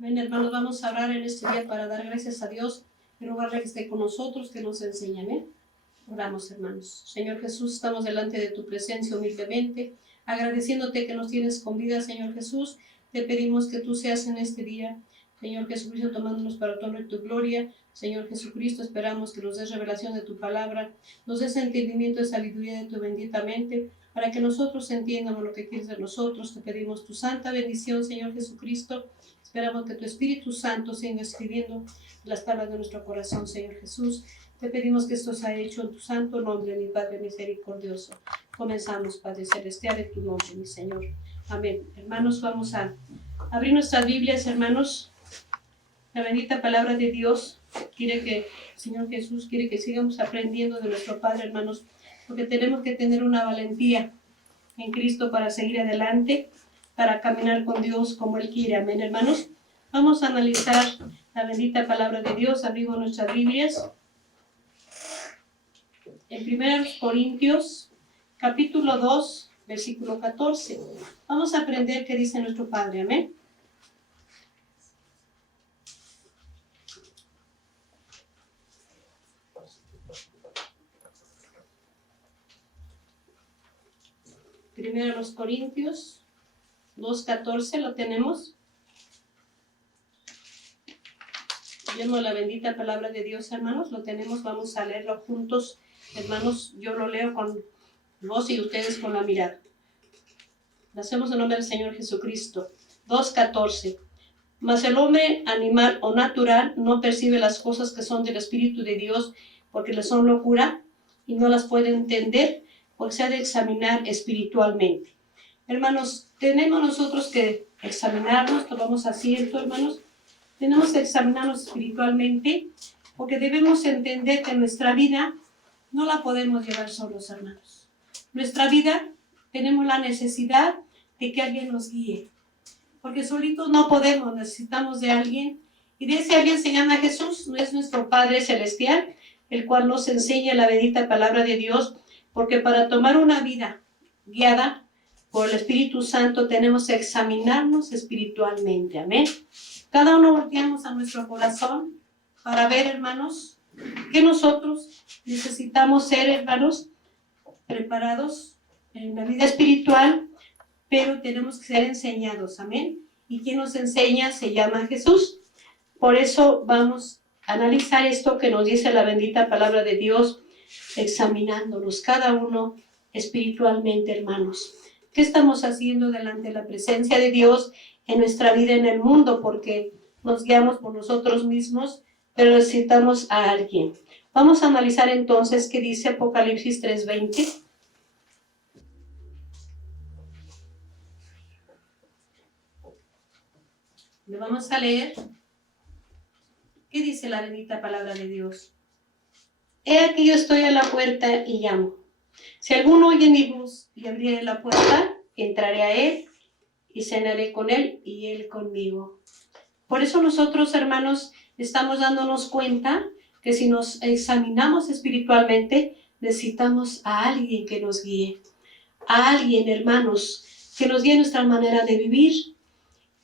Amén, hermanos, vamos a orar en este día para dar gracias a Dios y rogarle que esté con nosotros, que nos enseñe. Amén. Oramos, hermanos. Señor Jesús, estamos delante de tu presencia humildemente, agradeciéndote que nos tienes con vida, Señor Jesús. Te pedimos que tú seas en este día, Señor Jesucristo, tomándonos para tu honor y tu gloria. Señor Jesucristo, esperamos que nos des revelación de tu palabra, nos des entendimiento y sabiduría de tu bendita mente, para que nosotros entiendamos lo que quieres de nosotros. Te pedimos tu santa bendición, Señor Jesucristo. Esperamos que tu Espíritu Santo siga escribiendo las palabras de nuestro corazón, Señor Jesús. Te pedimos que esto sea hecho en tu santo nombre, mi Padre misericordioso. Comenzamos, Padre Celestial, en tu nombre, mi Señor. Amén. Hermanos, vamos a abrir nuestras Biblias, hermanos. La bendita palabra de Dios quiere que, Señor Jesús, quiere que sigamos aprendiendo de nuestro Padre, hermanos, porque tenemos que tener una valentía en Cristo para seguir adelante, para caminar con Dios como Él quiere. Amén, hermanos. Vamos a analizar la bendita palabra de Dios. Abrimos nuestras Biblias. En 1 Corintios, capítulo 2, versículo 14. Vamos a aprender qué dice nuestro Padre. Amén. Primero los Corintios 2:14, ¿lo tenemos? Leemos la bendita palabra de Dios, hermanos, lo tenemos, vamos a leerlo juntos, hermanos. Yo lo leo con voz y ustedes con la mirada. Lo hacemos en nombre del Señor Jesucristo. 2:14. Mas el hombre animal o natural no percibe las cosas que son del Espíritu de Dios, porque le son locura y no las puede entender, porque se ha de examinar espiritualmente. Hermanos, tenemos nosotros que examinarnos, tomamos asiento, hermanos. Tenemos que examinarnos espiritualmente, porque debemos entender que nuestra vida no la podemos llevar solos, hermanos. Nuestra vida tenemos la necesidad de que alguien nos guíe, porque solitos no podemos, necesitamos de alguien, y de ese alguien se llama Jesús, no es nuestro Padre Celestial, el cual nos enseña la bendita palabra de Dios, porque para tomar una vida guiada por el Espíritu Santo tenemos que examinarnos espiritualmente. Amén. Cada uno volteamos a nuestro corazón para ver, hermanos, que nosotros necesitamos ser, hermanos, preparados en la vida espiritual, pero tenemos que ser enseñados. Amén. Y quien nos enseña se llama Jesús. Por eso vamos a analizar esto que nos dice la bendita palabra de Dios, examinándonos cada uno espiritualmente, hermanos. ¿Qué estamos haciendo delante de la presencia de Dios en nuestra vida en el mundo? Porque nos guiamos por nosotros mismos, pero necesitamos a alguien. Vamos a analizar entonces qué dice Apocalipsis 3:20. Le vamos a leer. ¿Qué dice la bendita palabra de Dios? He aquí yo estoy a la puerta y llamo. Si alguno oye mi voz y abriere la puerta, entraré a él y cenaré con él y él conmigo. Por eso nosotros, hermanos, estamos dándonos cuenta que si nos examinamos espiritualmente, necesitamos a alguien que nos guíe. A alguien, hermanos, que nos guíe nuestra manera de vivir.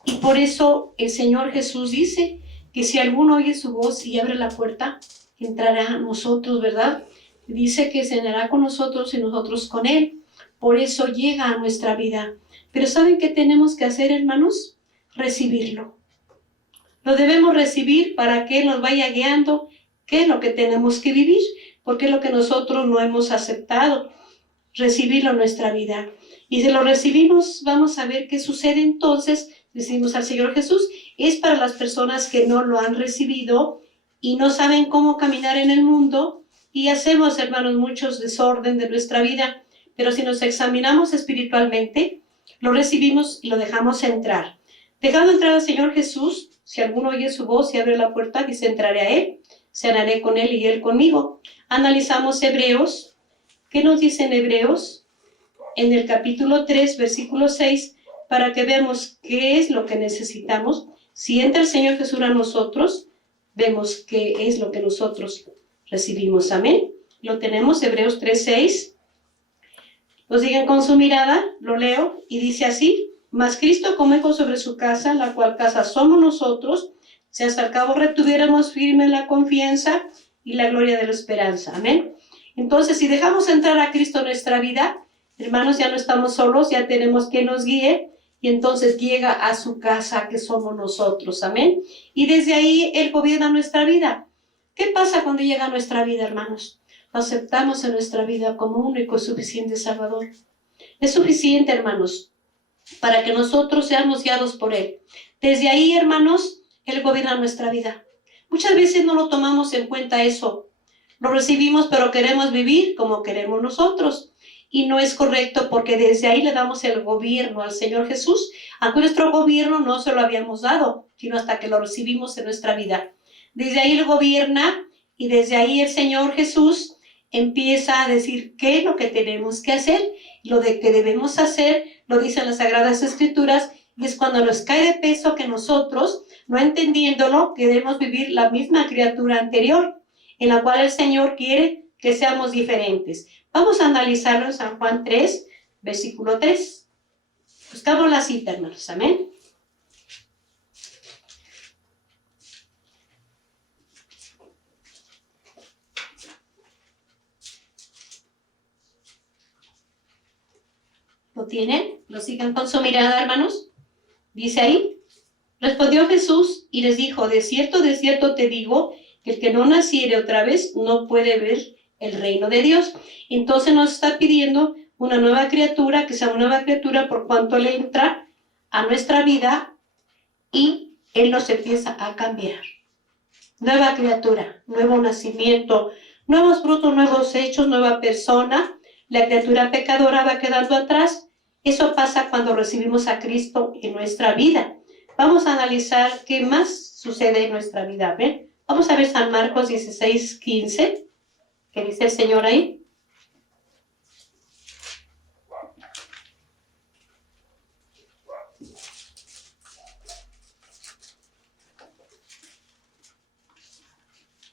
Y por eso el Señor Jesús dice que si alguno oye su voz y abre la puerta, entrará a nosotros, ¿verdad? Dice que cenará con nosotros y nosotros con Él. Por eso llega a nuestra vida. Pero ¿saben qué tenemos que hacer, hermanos? Recibirlo. Lo debemos recibir para que Él nos vaya guiando qué es lo que tenemos que vivir, porque es lo que nosotros no hemos aceptado, recibirlo en nuestra vida. Y si lo recibimos, vamos a ver qué sucede entonces. Decimos al Señor Jesús, es para las personas que no lo han recibido y no saben cómo caminar en el mundo, y hacemos, hermanos, muchos desorden de nuestra vida. Pero si nos examinamos espiritualmente, lo recibimos y lo dejamos entrar. Dejando entrar al Señor Jesús, si alguno oye su voz y abre la puerta, dice, entraré a Él, cenaré con Él y Él conmigo. Analizamos Hebreos. ¿Qué nos dice en Hebreos? En el capítulo 3, versículo 6, para que veamos qué es lo que necesitamos. Si entra el Señor Jesús a nosotros, vemos qué es lo que nosotros recibimos. Amén. Lo tenemos, Hebreos 3:6. Lo siguen con su mirada, lo leo, y dice así: Mas Cristo como hijo sobre su casa, la cual casa somos nosotros, si hasta el cabo retuviéramos firme la confianza y la gloria de la esperanza. Amén. Entonces, si dejamos entrar a Cristo en nuestra vida, hermanos, ya no estamos solos, ya tenemos quien nos guíe, y entonces llega a su casa que somos nosotros. Amén. Y desde ahí Él gobierna nuestra vida. ¿Qué pasa cuando llega a nuestra vida, hermanos? Lo aceptamos en nuestra vida como único y suficiente Salvador. Es suficiente, hermanos, para que nosotros seamos guiados por Él. Desde ahí, hermanos, Él gobierna nuestra vida. Muchas veces no lo tomamos en cuenta eso. Lo recibimos, pero queremos vivir como queremos nosotros. Y no es correcto porque desde ahí le damos el gobierno al Señor Jesús. Aunque nuestro gobierno no se lo habíamos dado, sino hasta que lo recibimos en nuestra vida. Desde ahí Él gobierna y desde ahí el Señor Jesús empieza a decir qué es lo que tenemos que hacer. Lo de que debemos hacer lo dicen las Sagradas Escrituras, y es cuando nos cae de peso que nosotros, no entendiéndolo, queremos vivir la misma criatura anterior, en la cual el Señor quiere que seamos diferentes. Vamos a analizarlo en San Juan 3, versículo 3. Buscamos la cita, hermanos. Amén. ¿Lo tienen? ¿Lo sigan con su mirada, hermanos? Dice ahí: respondió Jesús y les dijo, de cierto te digo, que el que no naciere otra vez no puede ver el reino de Dios. Entonces nos está pidiendo una nueva criatura, que sea una nueva criatura por cuanto le entra a nuestra vida y Él nos empieza a cambiar. Nueva criatura, nuevo nacimiento, nuevos frutos, nuevos hechos, nueva persona. La criatura pecadora va quedando atrás. Eso pasa cuando recibimos a Cristo en nuestra vida. Vamos a analizar qué más sucede en nuestra vida. ¿Ven? Vamos a ver San Marcos 16, 15. ¿Qué dice el Señor ahí?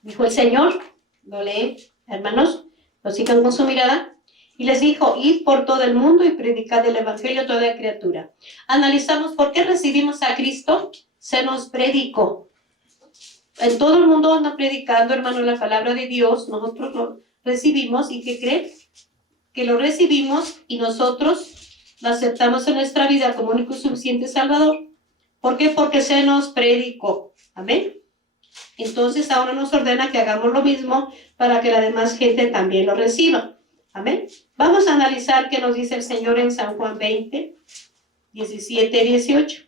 Dijo el Señor, lo lee, hermanos, lo sigan con su mirada, y les dijo, id por todo el mundo y predicad el Evangelio a toda criatura. Analizamos por qué recibimos a Cristo. Se nos predicó. En todo el mundo anda predicando, hermano, la palabra de Dios. Nosotros lo recibimos, ¿y qué creen? Que lo recibimos y nosotros lo aceptamos en nuestra vida como único y suficiente Salvador. ¿Por qué? Porque se nos predicó. Amén. Entonces ahora nos ordena que hagamos lo mismo para que la demás gente también lo reciba. Amén. Vamos a analizar qué nos dice el Señor en San Juan 20, 17, 18.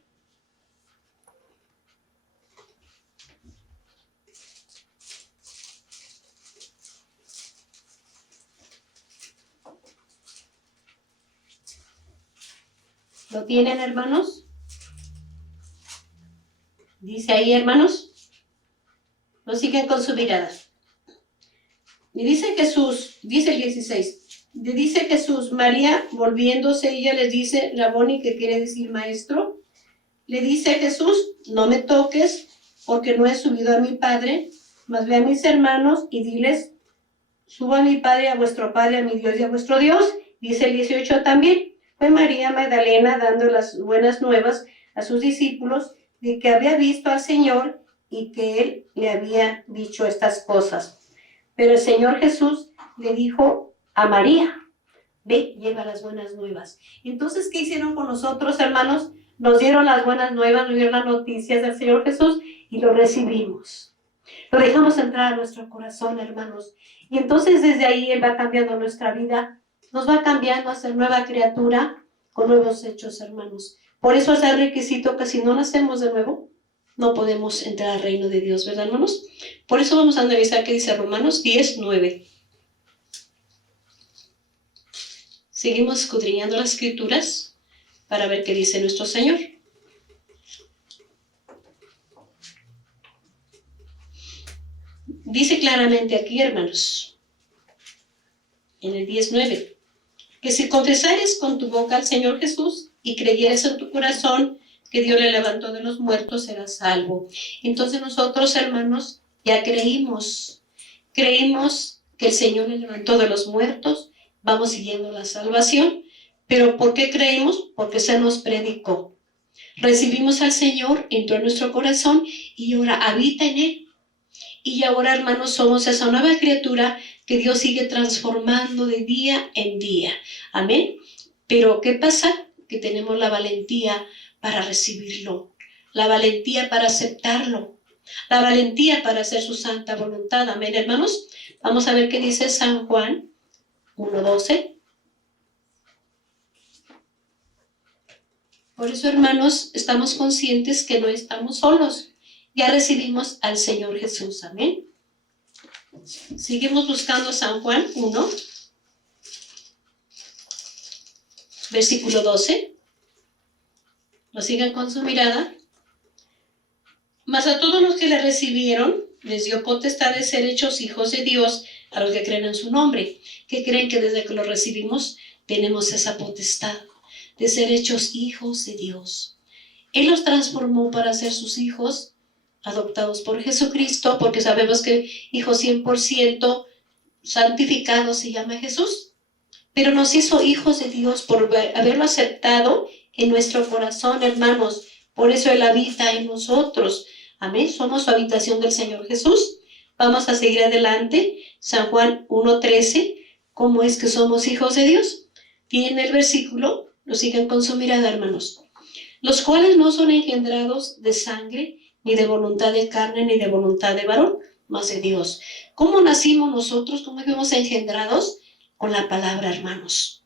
¿Lo tienen, hermanos? Dice ahí, hermanos. Lo siguen con su mirada. Y dice Jesús, dice el 16, dice Jesús, María, volviéndose, ella les dice, Raboni, que quiere decir maestro, le dice Jesús, no me toques, porque no he subido a mi Padre, mas ve a mis hermanos y diles, subo a mi Padre, a vuestro Padre, a mi Dios y a vuestro Dios. Dice el 18 también, fue María Magdalena dando las buenas nuevas a sus discípulos de que había visto al Señor y que Él le había dicho estas cosas. Pero el Señor Jesús le dijo a María, ve, lleva las buenas nuevas. Entonces, ¿qué hicieron con nosotros, hermanos? Nos dieron las buenas nuevas, nos dieron las noticias del Señor Jesús y lo recibimos. Lo dejamos entrar a nuestro corazón, hermanos. Y entonces desde ahí Él va cambiando nuestra vida, nos va cambiando a ser nueva criatura con nuevos hechos, hermanos. Por eso es el requisito que si no nacemos de nuevo, no podemos entrar al reino de Dios, ¿verdad, hermanos? Por eso vamos a analizar qué dice Romanos 10, 9. Seguimos escudriñando las Escrituras para ver qué dice nuestro Señor. Dice claramente aquí, hermanos, en el 10:9, que si confesares con tu boca al Señor Jesús y creyeres en tu corazón que Dios le levantó de los muertos, serás salvo. Entonces nosotros, hermanos, ya creímos que el Señor le levantó de los muertos, vamos siguiendo la salvación, Pero ¿por qué creímos? Porque se nos predicó. Recibimos al Señor, entró en nuestro corazón y ahora habita en Él. Y ahora, hermanos, somos esa nueva criatura que Dios sigue transformando de día en día. Amén. Pero ¿qué pasa? Que tenemos la valentía para recibirlo, la valentía para aceptarlo, la valentía para hacer su santa voluntad. Amén, hermanos. Vamos a ver qué dice San Juan 1:12. Por eso, hermanos, estamos conscientes que no estamos solos. Ya recibimos al Señor Jesús. Amén. Seguimos buscando San Juan 1, versículo 12. Lo sigan con su mirada. Mas a todos los que le recibieron, les dio potestad de ser hechos hijos de Dios, a los que creen en su nombre, que creen que desde que lo recibimos tenemos esa potestad de ser hechos hijos de Dios. Él los transformó para ser sus hijos, adoptados por Jesucristo, porque sabemos que hijo 100% santificado se llama Jesús, pero nos hizo hijos de Dios por haberlo aceptado en nuestro corazón, hermanos. Por eso Él habita en nosotros. Amén. Somos su habitación del Señor Jesús. Vamos a seguir adelante. San Juan 1:13. ¿Cómo es que somos hijos de Dios? Tiene el versículo. Lo sigan con su mirada, hermanos. Los cuales no son engendrados de sangre, ni de voluntad de carne, ni de voluntad de varón, mas de Dios. ¿Cómo nacimos nosotros? ¿Cómo fuimos engendrados? Con la palabra, hermanos.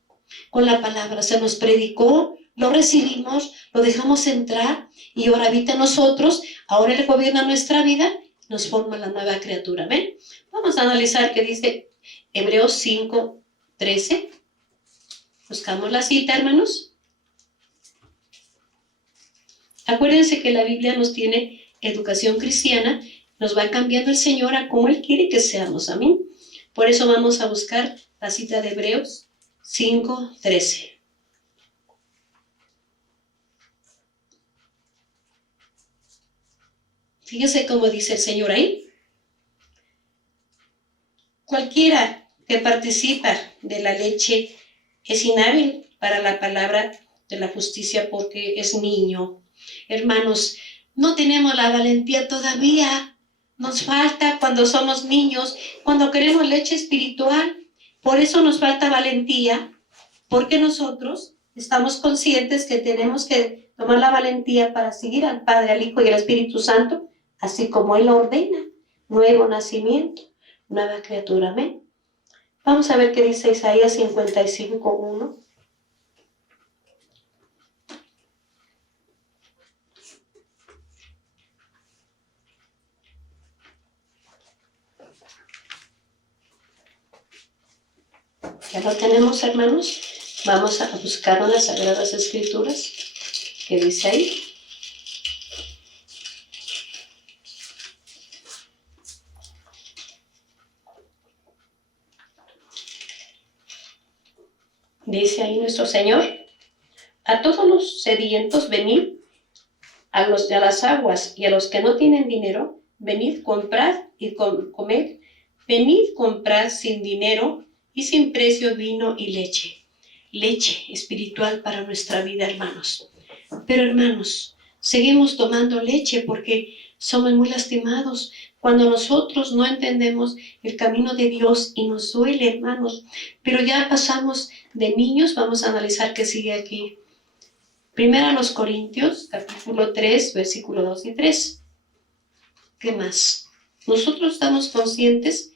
Con la palabra se nos predicó, lo recibimos, lo dejamos entrar y ahora habita en nosotros. Ahora Él gobierna nuestra vida, nos forma la nueva criatura. ¿Ven? Vamos a analizar qué dice Hebreos 5:13. Buscamos la cita, hermanos. Acuérdense que la Biblia nos tiene educación cristiana, nos va cambiando el Señor a cómo Él quiere que seamos. Amén. Por eso vamos a buscar la cita de Hebreos 5:13. Fíjense cómo dice el Señor ahí. Cualquiera que participa de la leche es inhábil para la palabra de la justicia porque es niño. Hermanos, no tenemos la valentía todavía. Nos falta cuando somos niños, cuando queremos leche espiritual. Por eso nos falta valentía, porque nosotros estamos conscientes que tenemos que tomar la valentía para seguir al Padre, al Hijo y al Espíritu Santo, así como Él ordena. Nuevo nacimiento, nueva criatura. Amén. Vamos a ver qué dice Isaías 55:1. Ya lo tenemos, hermanos. Vamos a buscar en las Sagradas Escrituras. ¿Qué dice ahí? Dice ahí nuestro Señor: a todos los sedientos venid, a las aguas, y a los que no tienen dinero, venid, comprad y comed. Venid, comprad sin dinero y sin precio vino y leche. Leche espiritual para nuestra vida, hermanos. Pero, hermanos, seguimos tomando leche porque somos muy lastimados cuando nosotros no entendemos el camino de Dios y nos duele, hermanos. Pero ya pasamos de niños. Vamos a analizar qué sigue aquí. Primero a los Corintios, capítulo 3, versículo 2 y 3. ¿Qué más? Nosotros estamos conscientes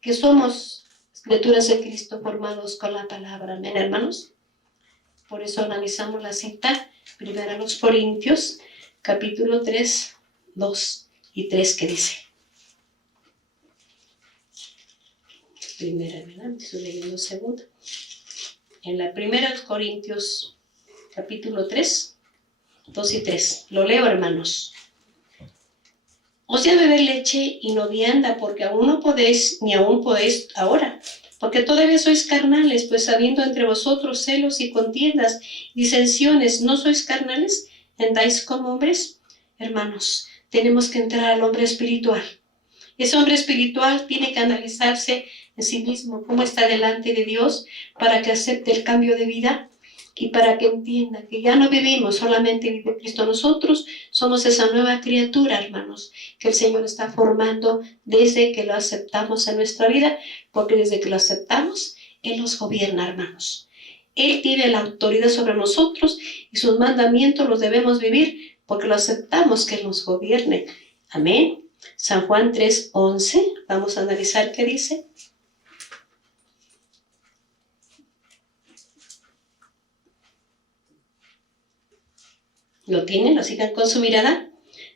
que somos criaturas de Cristo formados con la palabra. Amén, hermanos. Por eso analizamos la cita. Primero a los Corintios, capítulo 3, 2 y 3, que dice. Primera, ¿verdad? Estoy leyendo segunda. En la primera de los Corintios, capítulo 3, 2 y 3. Lo leo, hermanos. Os di a beber leche y no vianda, porque aún no podéis, ni aún podéis ahora, porque todavía sois carnales, pues habiendo entre vosotros celos y contiendas, disensiones, ¿no sois carnales? ¿Andáis como hombres? Hermanos, tenemos que entrar al hombre espiritual. Ese hombre espiritual tiene que analizarse en sí mismo, cómo está delante de Dios, para que acepte el cambio de vida, y para que entienda que ya no vivimos, solamente vive Cristo. Nosotros somos esa nueva criatura, hermanos, que el Señor está formando desde que lo aceptamos en nuestra vida, porque desde que lo aceptamos, Él nos gobierna, hermanos. Él tiene la autoridad sobre nosotros y sus mandamientos los debemos vivir porque lo aceptamos que Él nos gobierne. Amén. San Juan 3:11, vamos a analizar qué dice. ¿Lo tienen? ¿Lo sigan con su mirada?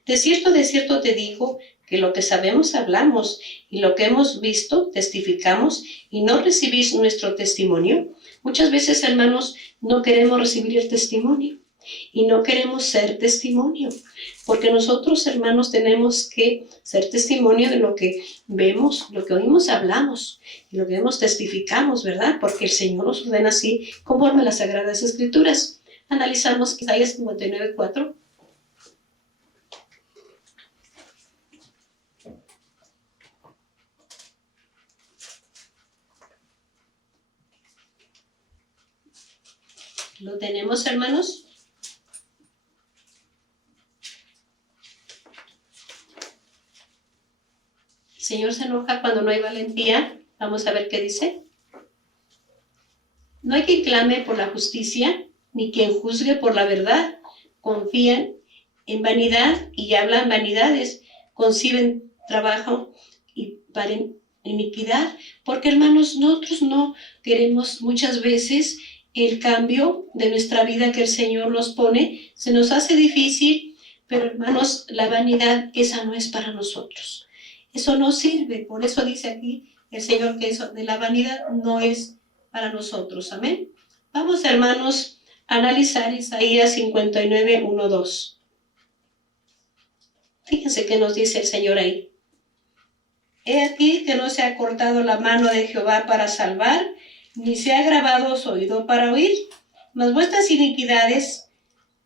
De cierto te digo que lo que sabemos hablamos y lo que hemos visto testificamos y no recibís nuestro testimonio. Muchas veces, hermanos, no queremos recibir el testimonio y no queremos ser testimonio, porque nosotros, hermanos, tenemos que ser testimonio de lo que vemos, lo que oímos, hablamos, y lo que vemos, testificamos, ¿verdad? Porque el Señor nos ordena así, conforme a las Sagradas Escrituras. Analizamos Isaías 59:4. ¿Lo tenemos, hermanos? El Señor se enoja cuando no hay valentía. Vamos a ver qué dice. No hay quien clame por la justicia, ni quien juzgue por la verdad. Confían en vanidad y hablan vanidades. Conciben trabajo y paren iniquidad. Porque, hermanos, nosotros no queremos muchas veces el cambio de nuestra vida que el Señor nos pone. Se nos hace difícil, pero, hermanos, la vanidad, esa no es para nosotros. Eso no sirve. Por eso dice aquí el Señor que eso de la vanidad no es para nosotros. Amén. Vamos, hermanos, a analizar Isaías 59:1-2. Fíjense qué nos dice el Señor ahí. He aquí que no se ha cortado la mano de Jehová para salvar, ni se ha agravado su oído para oír, mas vuestras iniquidades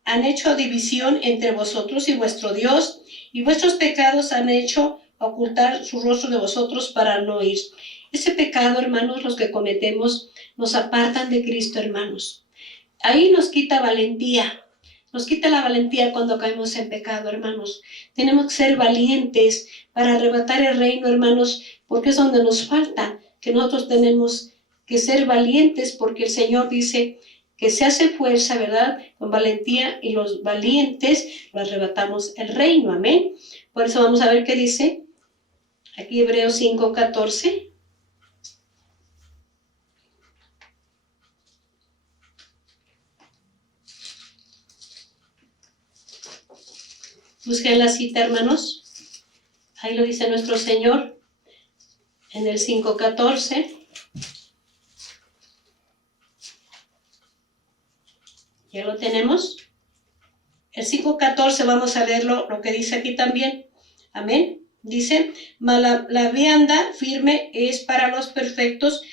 han hecho división entre vosotros y vuestro Dios, y vuestros pecados han hecho ocultar su rostro de vosotros para no oír. Ese pecado, hermanos, los que cometemos, nos apartan de Cristo, hermanos. Ahí nos quita valentía. Nos quita la valentía cuando caemos en pecado, hermanos. Tenemos que ser valientes para arrebatar el reino, hermanos, porque es donde nos falta, que nosotros tenemos que ser valientes, porque el Señor dice que se hace fuerza, ¿verdad?, con valentía, y los valientes lo arrebatamos el reino. Amén. Por eso vamos a ver qué dice aquí Hebreos 5:14. Busquen la cita, hermanos. Ahí lo dice nuestro Señor en el 5:14. ¿Ya lo tenemos? El 5:14, vamos a leerlo, lo que dice aquí también. Amén. Dice, mas la vianda firme es para los perfectos,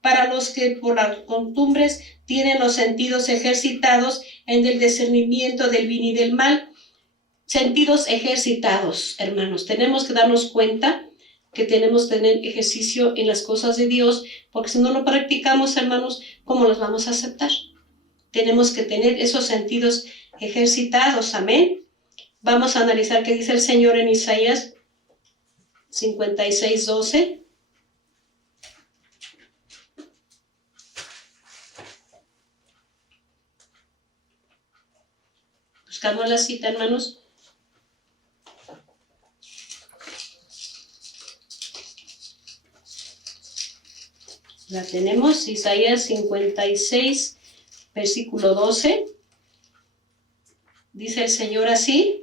para los que por las costumbres tienen los sentidos ejercitados en el discernimiento del bien y del mal. Sentidos ejercitados, hermanos. Tenemos que darnos cuenta que tenemos que tener ejercicio en las cosas de Dios, porque si no lo practicamos, hermanos, ¿cómo los vamos a aceptar? Tenemos que tener esos sentidos ejercitados. Amén. Vamos a analizar qué dice el Señor en Isaías 56:12. Buscamos la cita, hermanos. La tenemos, Isaías 56, versículo 12. Dice el Señor así: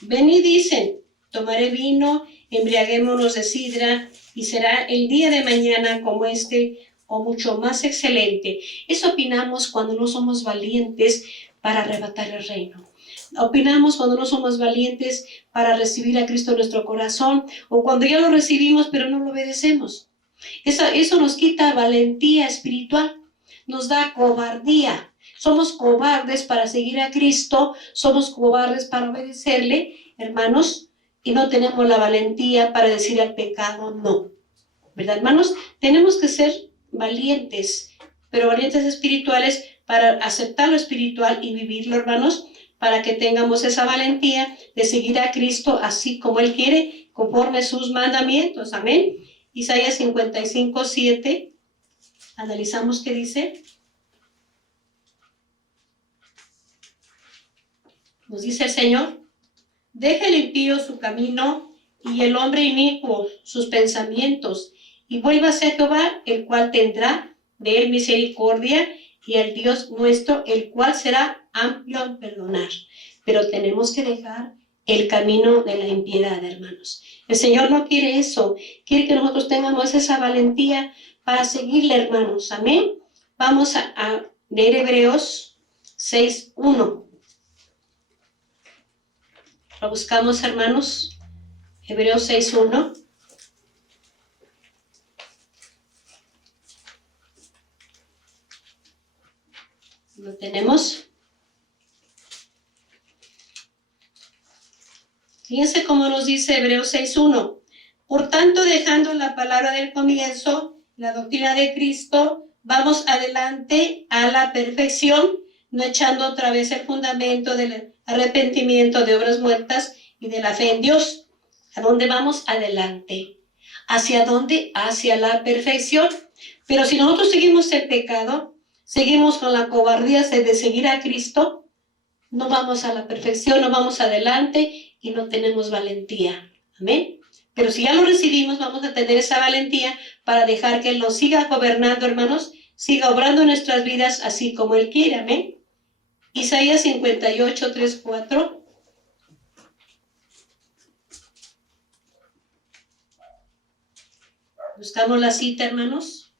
venid, dicen, tomaré vino, embriaguémonos de sidra, y será el día de mañana como este, o mucho más excelente. Eso opinamos cuando no somos valientes para arrebatar el reino. Opinamos cuando no somos valientes para recibir a Cristo en nuestro corazón, o cuando ya lo recibimos pero no lo obedecemos. Eso nos quita valentía espiritual, nos da cobardía. Somos cobardes para seguir a Cristo, somos cobardes para obedecerle, hermanos, y no tenemos la valentía para decir al pecado no. ¿Verdad, hermanos? Tenemos que ser valientes, pero valientes espirituales, para aceptar lo espiritual y vivirlo, hermanos, para que tengamos esa valentía de seguir a Cristo así como Él quiere, conforme sus mandamientos. Amén. Isaías 55, 7. Analizamos qué dice. Nos dice el Señor: deja el impío su camino y el hombre inicuo sus pensamientos, y vuélvase a Jehová, el cual tendrá de él misericordia, y al Dios nuestro, el cual será amplio en perdonar. Pero tenemos que dejar el camino de la impiedad, hermanos. El Señor no quiere eso, quiere que nosotros tengamos esa valentía para seguirle, hermanos. Amén. Vamos a leer Hebreos 6:1. Lo buscamos, hermanos. Hebreos 6:1. Lo tenemos. Fíjense cómo nos dice Hebreos 6:1. Por tanto, dejando la palabra del comienzo, la doctrina de Cristo, vamos adelante a la perfección, no echando otra vez el fundamento del arrepentimiento de obras muertas y de la fe en Dios. ¿A dónde vamos? Adelante. ¿Hacia dónde? Hacia la perfección. Pero si nosotros seguimos el pecado, seguimos con la cobardía de seguir a Cristo, no vamos a la perfección, no vamos adelante y no tenemos valentía. Amén. Pero si ya lo recibimos, vamos a tener esa valentía para dejar que Él nos siga gobernando, hermanos, siga obrando en nuestras vidas así como Él quiere. Amén. Isaías 58, 3, 4. Buscamos la cita, hermanos.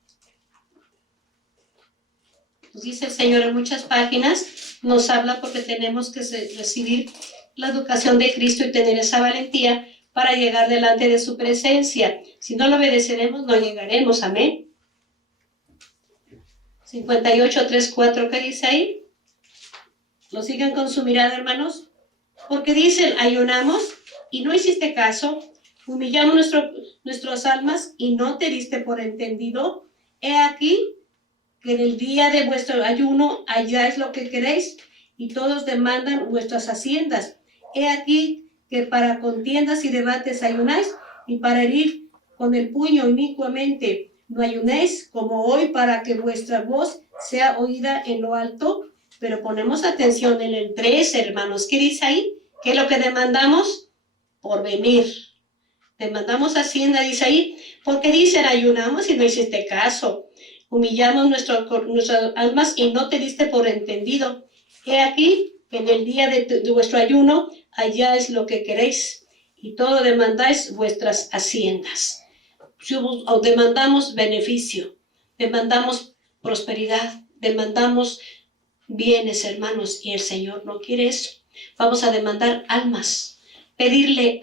Nos dice el Señor en muchas páginas, nos habla porque tenemos que recibir la educación de Cristo y tener esa valentía para llegar delante de su presencia. Si no lo obedeceremos, no llegaremos. Amén. 58, 3, 4, ¿qué dice ahí? Lo siguen con su mirada, hermanos. Porque dicen, ayunamos y no hiciste caso, humillamos nuestras almas y no te diste por entendido. He aquí que en el día de vuestro ayuno halláis lo que queréis, y todos demandan vuestras haciendas. He aquí que para contiendas y debates ayunáis, y para herir con el puño inicuamente no ayunéis, como hoy, para que vuestra voz sea oída en lo alto. Pero ponemos atención en el 3, hermanos. ¿Qué dice ahí? ¿Qué es lo que demandamos? Por venir. Demandamos hacienda, dice ahí, porque dicen, ayunamos y no hiciste caso. Humillamos nuestras almas y no te diste por entendido. He aquí que en el día de vuestro ayuno halláis lo que queréis, y todo demandáis vuestras haciendas. Demandamos beneficio, demandamos prosperidad, demandamos bienes, hermanos, y el Señor no quiere eso. Vamos a demandar almas, pedirle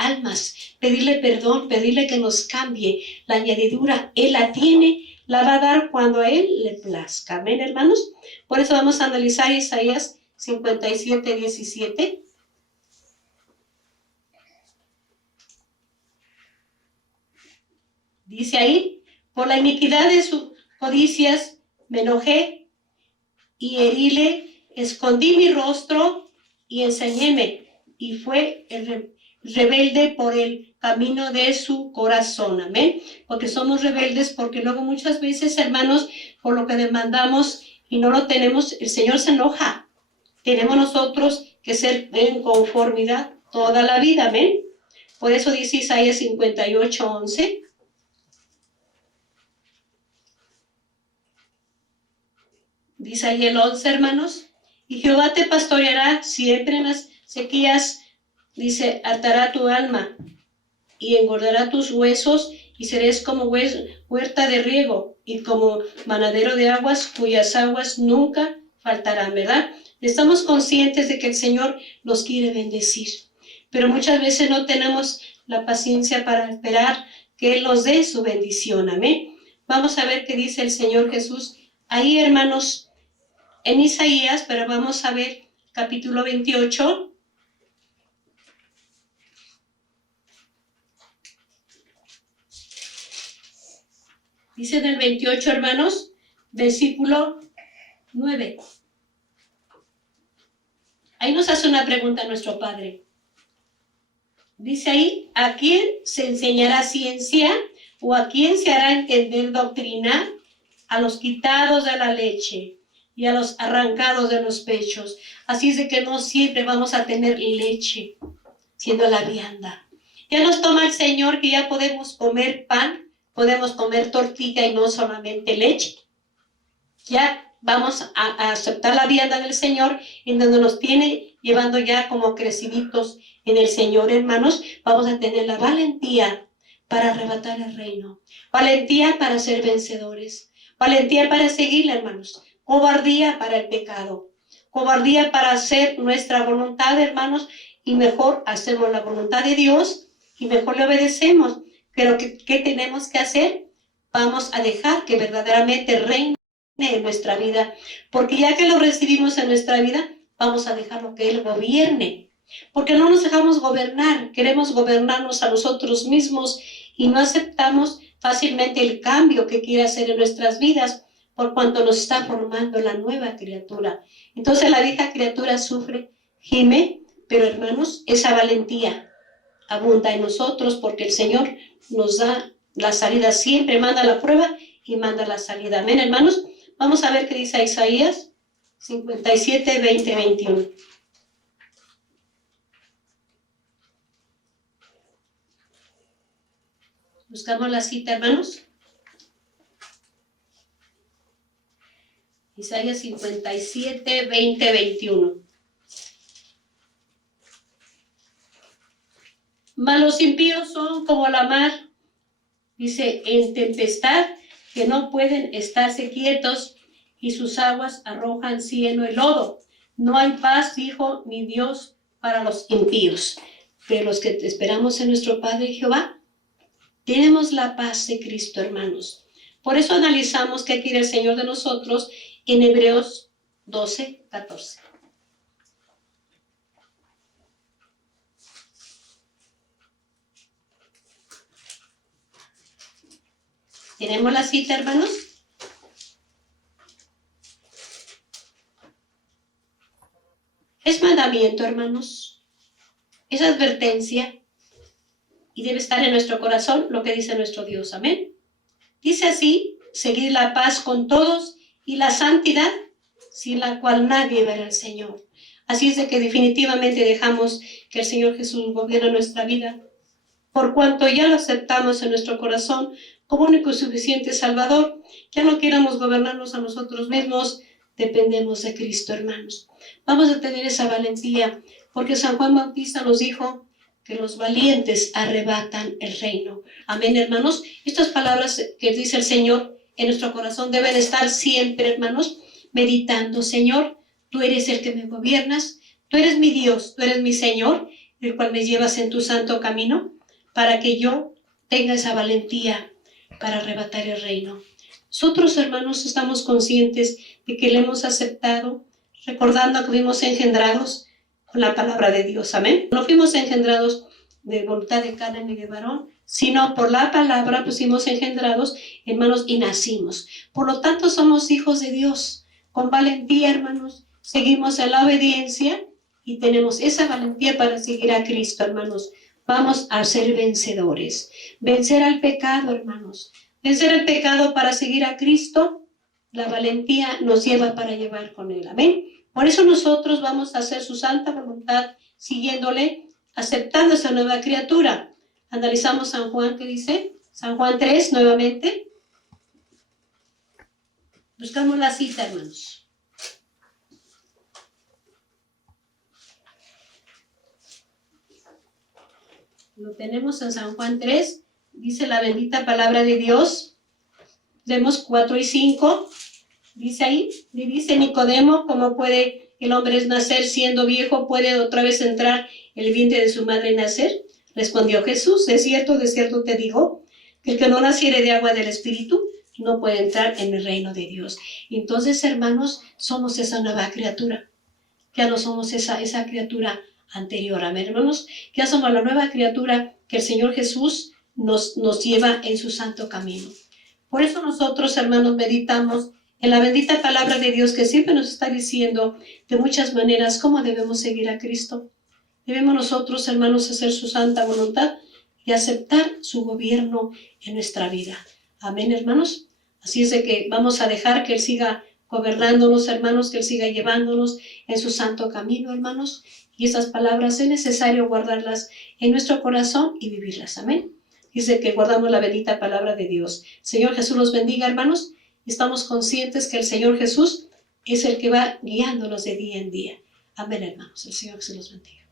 perdón, pedirle que nos cambie la añadidura. Él la tiene, la va a dar cuando a Él le plazca. Amén, hermanos. Por eso vamos a analizar Isaías 57, 17. Dice ahí, por la iniquidad de sus codicias me enojé y heríle, escondí mi rostro y enseñéme, y fue el rebelde por el camino de su corazón. Amén. Porque somos rebeldes, porque luego muchas veces, hermanos, por lo que demandamos y no lo tenemos, el Señor se enoja. Tenemos nosotros que ser en conformidad toda la vida. Amén. Por eso dice Isaías 58, 11. Dice ahí el 11, hermanos. Y Jehová te pastoreará siempre en las sequías. Dice, hartará tu alma y engordará tus huesos, y seréis como huerta de riego y como manadero de aguas, cuyas aguas nunca faltarán, ¿verdad? Estamos conscientes de que el Señor nos quiere bendecir, pero muchas veces no tenemos la paciencia para esperar que Él nos dé su bendición. Amén. Vamos a ver qué dice el Señor Jesús ahí, hermanos, en Isaías, pero vamos a ver capítulo 28. Dice en el 28, hermanos, versículo 9. Ahí nos hace una pregunta nuestro Padre. Dice ahí, ¿a quién se enseñará ciencia o a quién se hará entender doctrina? A los quitados de la leche y a los arrancados de los pechos. Así es de que no siempre vamos a tener leche, siendo la vianda. Ya nos toma el Señor que ya podemos comer pan, podemos comer tortilla y no solamente leche. Ya vamos a aceptar la vianda del Señor, en donde nos tiene llevando ya como creciditos en el Señor, hermanos. Vamos a tener la valentía para arrebatar el reino, valentía para ser vencedores, valentía para seguirle, hermanos, cobardía para el pecado, cobardía para hacer nuestra voluntad, hermanos, y mejor hacemos la voluntad de Dios y mejor le obedecemos. Pero ¿qué tenemos que hacer? Vamos a dejar que verdaderamente reine en nuestra vida, porque ya que lo recibimos en nuestra vida, vamos a dejarlo que Él gobierne, porque no nos dejamos gobernar, queremos gobernarnos a nosotros mismos y no aceptamos fácilmente el cambio que quiere hacer en nuestras vidas, por cuanto nos está formando la nueva criatura. Entonces la vieja criatura sufre, gime, pero hermanos, esa valentía abunda en nosotros, porque el Señor nos da la salida, siempre manda la prueba y manda la salida. Amén, hermanos. Vamos a ver qué dice Isaías 57, 20, 21. Buscamos la cita, hermanos. Isaías 57, 20, 21. Mas los impíos son como la mar, dice, en tempestad, que no pueden estarse quietos, y sus aguas arrojan cieno y lodo. No hay paz, dijo mi Dios, para los impíos. Pero los que esperamos en nuestro Padre Jehová, tenemos la paz de Cristo, hermanos. Por eso analizamos qué quiere el Señor de nosotros en Hebreos 12, 14. ¿Tenemos la cita, hermanos? Es mandamiento, hermanos. Es advertencia. Y debe estar en nuestro corazón lo que dice nuestro Dios. Amén. Dice así, seguir la paz con todos y la santidad, sin la cual nadie verá al Señor. Así es de que definitivamente dejamos que el Señor Jesús gobierne nuestra vida, por cuanto ya lo aceptamos en nuestro corazón como único y suficiente Salvador. Ya no queramos gobernarnos a nosotros mismos, dependemos de Cristo, hermanos. Vamos a tener esa valentía, porque San Juan Bautista nos dijo que los valientes arrebatan el reino. Amén, hermanos. Estas palabras que dice el Señor en nuestro corazón deben estar siempre, hermanos, meditando. Señor, tú eres el que me gobiernas, tú eres mi Dios, tú eres mi Señor, el cual me llevas en tu santo camino, para que yo tenga esa valentía para arrebatar el reino. Nosotros, hermanos, estamos conscientes de que le hemos aceptado, recordando que fuimos engendrados con la palabra de Dios. Amén. No fuimos engendrados de voluntad de carne ni de varón, sino por la palabra fuimos engendrados, hermanos, y nacimos. Por lo tanto, somos hijos de Dios. Con valentía, hermanos, seguimos en la obediencia y tenemos esa valentía para seguir a Cristo, hermanos. Vamos a ser vencedores. Vencer al pecado, hermanos. Vencer el pecado para seguir a Cristo. La valentía nos lleva para llevar con Él. Amén. Por eso nosotros vamos a hacer su santa voluntad, siguiéndole, aceptando esa nueva criatura. Analizamos San Juan, ¿qué dice? San Juan 3, nuevamente. Buscamos la cita, hermanos. Lo tenemos en San Juan 3, dice la bendita palabra de Dios. Vemos 4 y 5, dice ahí, y dice Nicodemo, ¿cómo puede el hombre nacer siendo viejo? ¿Puede otra vez entrar en el vientre de su madre y nacer? Respondió Jesús, de cierto te digo, que el que no naciere de agua del Espíritu no puede entrar en el reino de Dios. Entonces, hermanos, somos esa nueva criatura. Ya no somos esa criatura anterior, amén, hermanos. Ya somos la nueva criatura que el Señor Jesús nos lleva en su santo camino. Por eso nosotros, hermanos, meditamos En la bendita palabra de Dios que siempre nos está diciendo de muchas maneras cómo debemos seguir a Cristo. Debemos nosotros, hermanos, hacer su santa voluntad y aceptar su gobierno en nuestra vida. Amén, hermanos. Así es de que vamos a dejar que Él siga gobernándonos, hermanos, que Él siga llevándonos en su santo camino, hermanos. Y esas palabras es necesario guardarlas en nuestro corazón y vivirlas. Amén. Dice que guardamos la bendita palabra de Dios. Señor Jesús los bendiga, hermanos. Estamos conscientes que el Señor Jesús es el que va guiándonos de día en día. Amén, hermanos. El Señor Jesús los bendiga.